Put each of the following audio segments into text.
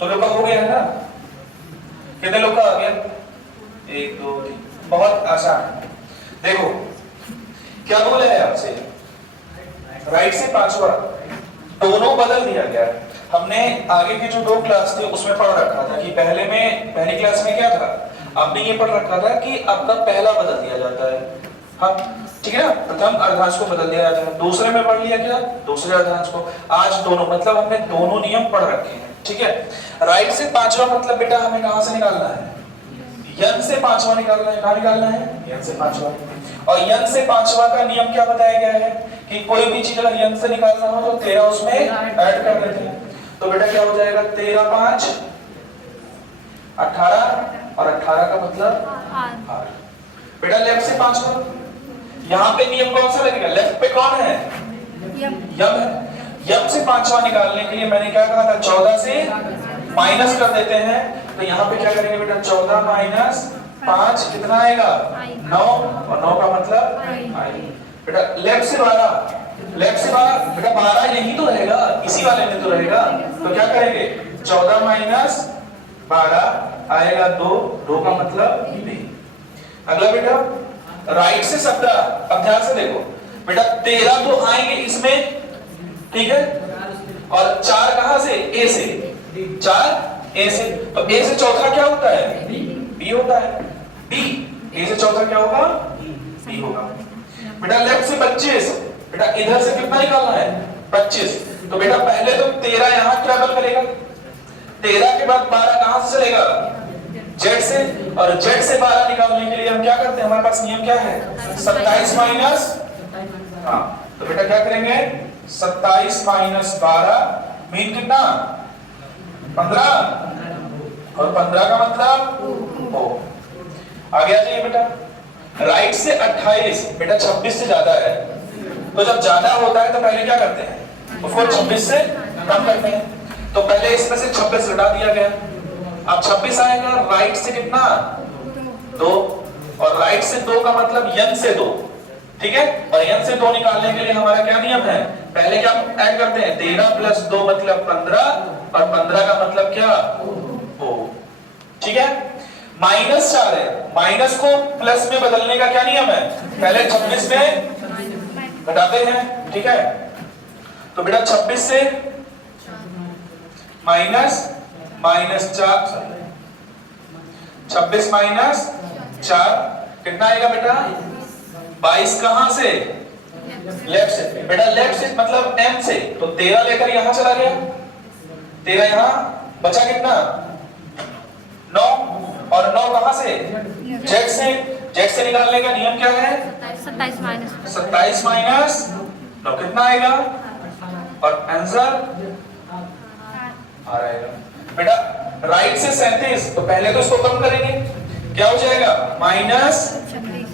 तो लोग का हो गया है ना? कितने लोग का आ गया? 1 2 3। बहुत आसान। देखो क्या बोला है आपसे, राइट से पांचवा दोनों बदल दिया गया है। हमने आगे की जो 2 क्लास थी उसमें पढ़ रखा था कि पहली क्लास में क्या था, आपने ये पढ़ रखा था कि आपका पहला बदल दिया जाता है। हाँ ठीक है ना, प्रथम अर्धांश को बदल दिया जाता है। दूसरे में पढ़ लिया क्या, दूसरे अर्धांश को। आज दोनों, मतलब हमने दोनों नियम पढ़ रखे हैं। ठीक है, राइट से पांचवा मतलब बेटा हमें कहां से निकालना है, यन से पांचवा निकालना है। कहां निकालना है, यन से पांचवा। और यन से पांचवा का नियम क्या बताया गया है कि कोई भी चीज अगर यन से निकालना हो तो 13 उसमें ऐड कर देते हैं। तो बेटा क्या हो जाएगा, 13 5 18 और 18 का मतलब 8। बेटा लेफ्ट से पांचवा, यहाँ पे नियम कौन सा लगेगा, लेफ्ट पे कौन है, यम है। यम से पांचवा निकालने के लिए मैंने क्या कहा था, 14 से माइनस कर देते हैं। तो यहाँ पे क्या करेंगे बेटा, 14 माइनस 5 कितना आएगा, 9। और 9 का मतलब आई। बेटा लेफ्ट से 12, लेफ्ट से 12 बेटा 12 यही तो रहेगा, इसी वाले में तो रहेगा। तो क्या करेंगे, 14 माइनस 12 आएगा 2, 2 का मतलब 3। अगला बेटा राइट से 17। अब ध्यान से देखो बेटा, 13 तो आएंगे इसमें, ठीक है, और 4 कहां से, ए से, 4 ए से। तो ए से चौथा क्या होता है, बी होता है। बी, ए से चौथा क्या होगा, बी होगा। बेटा लेफ्ट से 25, बेटा इधर से कितना निकालना है, 25। तो बेटा पहले तो 13 यहां ट्रेवल करेगा, 13 के बाद 12 कहां से चलेगा, जेड से। और जेड से 12 निकालने के लिए हम क्या करते हैं, हमारे पास नियम क्या है, 27 माइनस, हाँ तो बेटा क्या करेंगे, 27 माइनस 12 मीन कितना, 15। और 15 का मतलब ओ। आगे आ जाइए बेटा, राइट से 28, बेटा 26 से ज्यादा है। तो जब ज्यादा होता है तो पहले क्या करते हैं, उसको 26 से कम करते हैं। तो पहले इसमें से 26 हटा दिया गया, अब 26 आएगा, राइट से कितना, 2। और राइट से 2 का मतलब यन से 2, ठीक है। और यन से 2 निकालने के लिए हमारा क्या नियम है, पहले क्या ऐड करते हैं, 13 प्लस 2 मतलब 15, और 15 का मतलब क्या, ओ, ठीक है। माइनस 4 है, माइनस को प्लस में बदलने का क्या नियम है, पहले 26 में घटाते हैं, ठीक है। तो बेटा 26 से माइनस 4, 26 माइनस 4 कितना आएगा बेटा, 22 कहां से, लेफ्ट से। बेटा लेफ्ट से मतलब एम से, तो 13 लेकर यहां चला गया, 13 यहां बचा कितना, 9। और 9 कहां से, जेड से। जेड से निकालने का नियम क्या है, 27 माइनस 9 कितना आएगा, और आंसर आ रहेगा। बेटा राइट से 37, तो पहले तो इसको कम करेंगे, क्या हो जाएगा, माइनस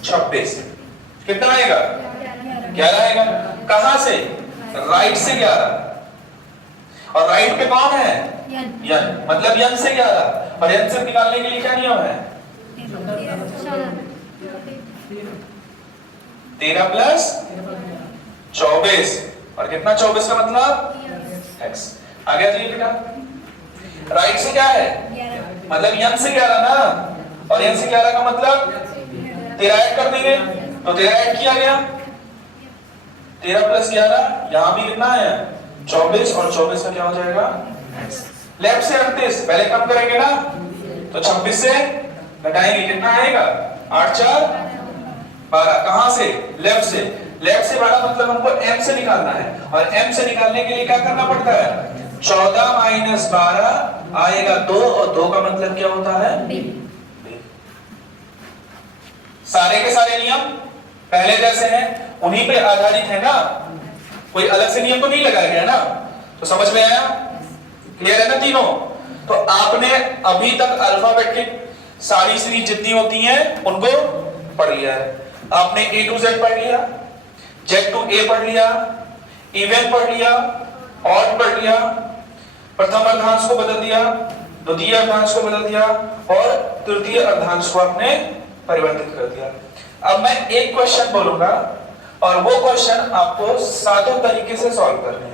26 कितना आएगा, 11 आएगा। कहां से, राइट से 11, और राइट पे कौन है, यन, मतलब यन से 11। और यन से निकालने के लिए क्या नियम है, 13 प्लस 24, और कितना 24 का मतलब x। आगे आइए बेटा, राइट से क्या है, मतलब यन से 11 ना, और यन से 11 का मतलब 13 ऐड कर देंगे, तो 13 ऐड किया गया, 13 प्लस 11, यहां भी कितना है 24, और 24 का क्या हो जाएगा x। लेफ्ट से 38, पहले कम करेंगे ना, तो 26 से घटाएंगे, कितना आएगा, 8 4 12। कहां से, लेफ्ट से। लेफ्ट से 12 मतलब हमको m से निकालना है, और m से निकालने के लिए क्या करना पड़ता है, 14 माइनस 12 आएगा 2, और 2 का मतलब क्या होता है, b। सारे के सारे नियम पहले जैसे हैं, उन्हीं पे आधारित है ना, कोई अलग से नियम तो नहीं लगाया गया ना। तो समझ में आया, क्लियर है ना तीनों। तो आपने अभी तक अल्फाबेटिक सारी सीरीज जितनी होती हैं उनको पढ़ लिया है। आपने A to Z पढ़ लिया, Z to A पढ़ लिया, इवन पढ़ लिया, ऑड पढ़ लिया, प्रथम अर्धांश को बदल दिया, द्वितीय अर्धांश को बदल दिया, और तृतीय अर्धांश को आपने परिवर्तित कर दिया। अब मैं एक क्वेश्चन बोलूंगा, और वो क्वेश्चन आपको सातों तरीके से सॉल्व करने हैं।